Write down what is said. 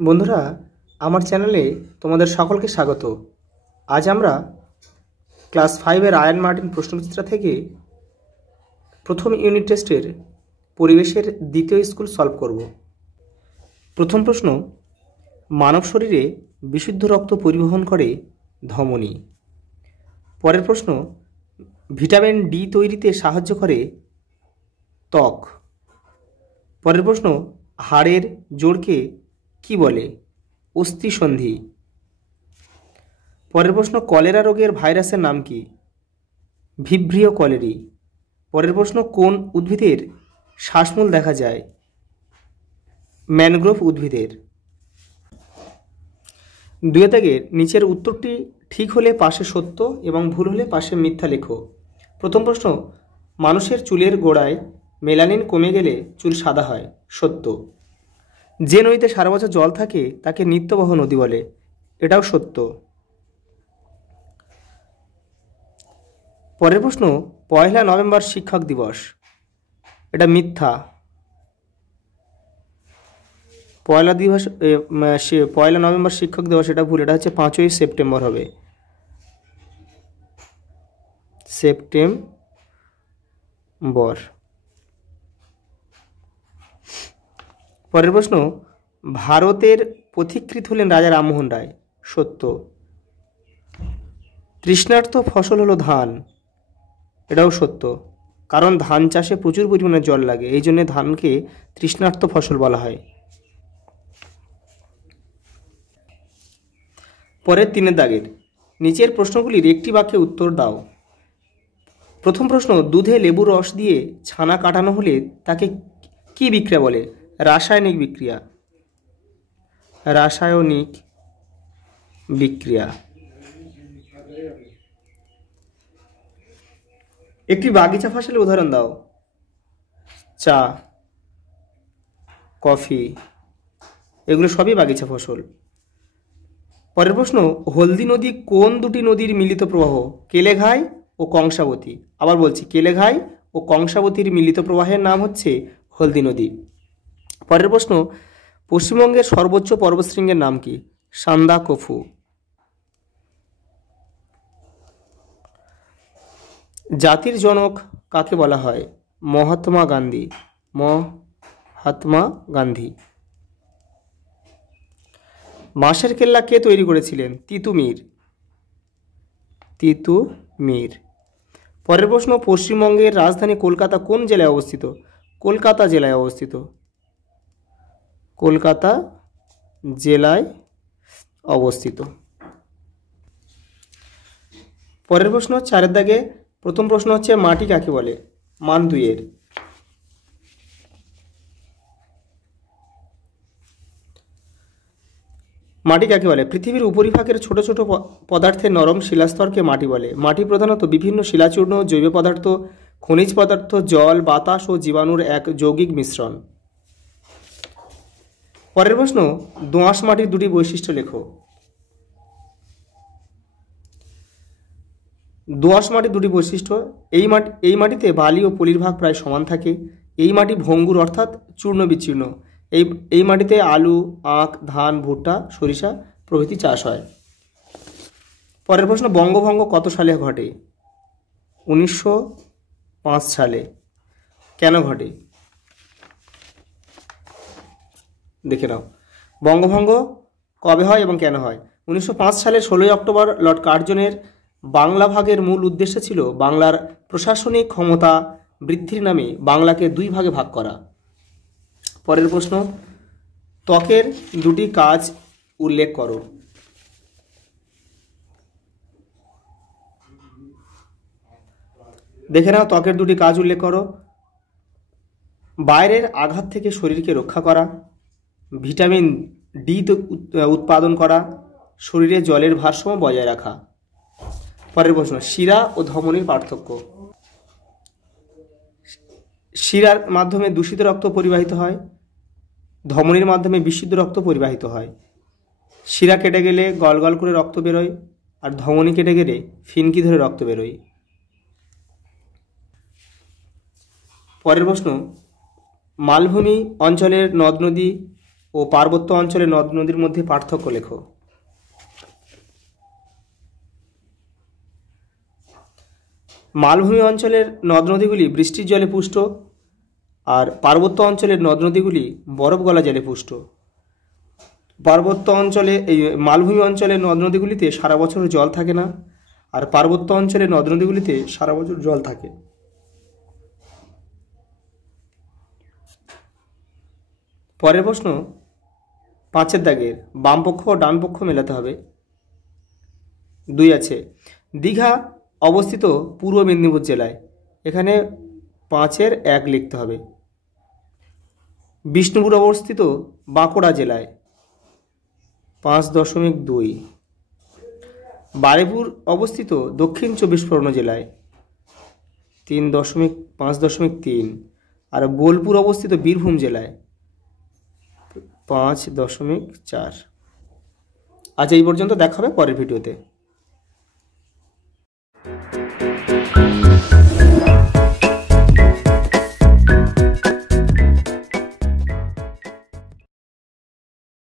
বন্ধুরা, আমার চ্যানেলে তোমাদের সকলকে স্বাগত। আজ আমরা ক্লাস 5-এর আয়ন মার্টিন প্রশ্নচিত্রা থেকে প্রথম ইউনিট টেস্টের পরিবেশের দ্বিতীয় স্কুল সলভ করব। প্রথম প্রশ্ন, মানব শরীরে বিশুদ্ধ রক্ত পরিবহন করে ধমনী। পরের প্রশ্ন, ভিটামিন ডি তৈরিতে সাহায্য করে ত্বক। পরের প্রশ্ন, হাড়ের জোড়কে কি বলে? অস্থিসন্ধি। পরের প্রশ্ন, কলেরা রোগের ভাইরাসের নাম কি? Vibrio colliery. পরের প্রশ্ন, কোন উদ্ভিদের শ্বাসমূল দেখা যায়? ম্যানগ্রোভ উদ্ভিদের। দুই দাগের নিচের উত্তরটি ঠিক হলে পাশে সত্য এবং ভুল হলে পাশে মিথ্যা লেখো। প্রথম প্রশ্ন, মানুষের চুলের গোড়ায় মেলানিন কমে গেলে চুল সাদা হয়। সত্য। যে নদীতে সারা বছর জল থাকে তাকে নিত্যবহ নদী বলে। এটাও সত্য। পরের প্রশ্ন, 1 নভেম্বর শিক্ষক দিবস। এটা মিথ্যা। 1 নভেম্বর শিক্ষক দিবস এটা ভুল। এটা হচ্ছে 5ই সেপ্টেম্বর হবে। সেপ্টেম্বর। পরের প্রশ্ন, ভারতের পথিকৃৎ হলেন রাজা রামমোহন রায়। সত্য। তৃষ্ণার্ত ফসল হলো ধান। এটাও সত্য, কারণ ধান চাষে প্রচুর পরিমাণে জল লাগে, এই জন্য ধানকে তৃষ্ণার্ত ফসল বলা হয়। পরের 3 দাগের নিচের প্রশ্নগুলির একটি বাক্যে উত্তর দাও। প্রথম প্রশ্ন, দুধে লেবুর রস দিয়ে ছানা কাটানো হলে তাকে কি বিক্রিয়া বলে? রাসায়নিক বিক্রিয়া। রাসায়নিক বিক্রিয়া। একটি বাগিচা ফসলের উদাহরণ দাও। চা, কফি, এগুলো সবই বাগিচা ফসল। পরের প্রশ্ন, হলদি নদী কোন দুটি নদীর মিলিত প্রবাহ? কেলেঘাই ও কংসাবতী। আবার বলছি, কেলেঘাই ও কংসাবতীর মিলিত প্রবাহের নাম হচ্ছে হলদি নদী। পরের প্রশ্ন, পশ্চিমবঙ্গের সর্বোচ্চ পর্বতশৃঙ্গের নাম কি? সান্দাকফু। জাতির জনক কাকে বলা হয়? মহাত্মা গান্ধী। মহাত্মা গান্ধী। বাঁশের কেল্লা কে তৈরি করেছিলেন? তিতুমির। তিতুমির। পরের প্রশ্ন, পশ্চিমবঙ্গের রাজধানী কলকাতা কোন জেলায় অবস্থিত? কলকাতা জেলায় অবস্থিত। কলকাতা জেলায় অবস্থিত। পরের প্রশ্ন 4 দাগে প্রথম প্রশ্ন হচ্ছে, মাটি কাকে বলে? মান 2-এর। মাটি কাকে বলে? পৃথিবীর উপরিভাগের ছোট ছোট পদার্থের নরম শিলাস্তরকে মাটি বলে। মাটি প্রধানত বিভিন্ন শিলাচূর্ণ, জৈব পদার্থ, খনিজ পদার্থ, জল, বাতাস ও জীবাণুর এক যৌগিক মিশ্রণ। পরের প্রশ্ন, দোআঁশ মাটির 2টি বৈশিষ্ট্য লেখো। দোআঁশ মাটির 2টি বৈশিষ্ট্য, এই মাটিতে বালি ও পলির ভাগ প্রায় সমান থাকে। এই মাটি ভঙ্গুর অর্থাৎ চূর্ণ বিচ্ছিন্ন। এই মাটিতে আলু, আখ, ধান, ভুট্টা, সরিষা প্রভৃতি চাষ হয়। পরের প্রশ্ন, বঙ্গভঙ্গ কত সালে ঘটে? 1905 সালে। কেন ঘটে? দেখে নাও। বঙ্গভঙ্গ কবে হয় এবং কেন হয়? 1905 সালের 16 অক্টোবর লর্ড কার্জনের বাংলা ভাগের মূল উদ্দেশ্য ছিল বাংলার প্রশাসনিক ক্ষমতা বৃদ্ধির নামে বাংলাকে 2 ভাগে ভাগ করা। পরের প্রশ্ন, ত্বকের 2টি কাজ উল্লেখ করো। দেখে নাও, ত্বকের 2টি কাজ উল্লেখ করো। বাইরের আঘাত থেকে শরীরকে রক্ষা করা, ভিটামিন ডি উৎপাদন করা, শরীরে জলের ভারসাম্য বজায় রাখা। পরের প্রশ্ন, শিরা ও ধমনীর পার্থক্য। শিরার মাধ্যমে দূষিত রক্ত পরিবাহিত হয়, ধমনীর মাধ্যমে বিশুদ্ধ রক্ত পরিবাহিত হয়। শিরা কেটে গেলে গল গল করে রক্ত বেরোয়, আর ধমনী কেটে গেলে ফিনকি ধরে রক্ত বেরোয়। পরের প্রশ্ন, মালভূমি অঞ্চলের নদ নদী ও পার্বত্য অঞ্চলে নদ নদীর মধ্যে পার্থক্য লেখো। মালভূমি অঞ্চলের নদ নদীগুলি বৃষ্টির জলে পুষ্ট, আর পার্বত্য অঞ্চলের নদ নদীগুলি বরফ গলা জলে পুষ্ট। পার্বত্য অঞ্চলে এই মালভূমি অঞ্চলের নদ নদীগুলিতে সারা বছর জল থাকে না, আর পার্বত্য অঞ্চলের নদ নদীগুলিতে সারা বছর জল থাকে। পরের প্রশ্ন 5 দাগের বাম পক্ষ ও ডান পক্ষ মেলাতে হবে। 2 আছে, দীঘা অবস্থিত পূর্ব মেদিনীপুর জেলায়, এখানে 5-এর 1 লিখতে হবে। বিষ্ণুপুর অবস্থিত বাঁকুড়া জেলায়, 5.2। বারুইপুর অবস্থিত দক্ষিণ 24 পরগনা জেলায়, 5.3। আর বোলপুর অবস্থিত বীরভূম জেলায়, 5.4। আচ্ছা, এই পর্যন্ত দেখা হবে পরের ভিডিওতে।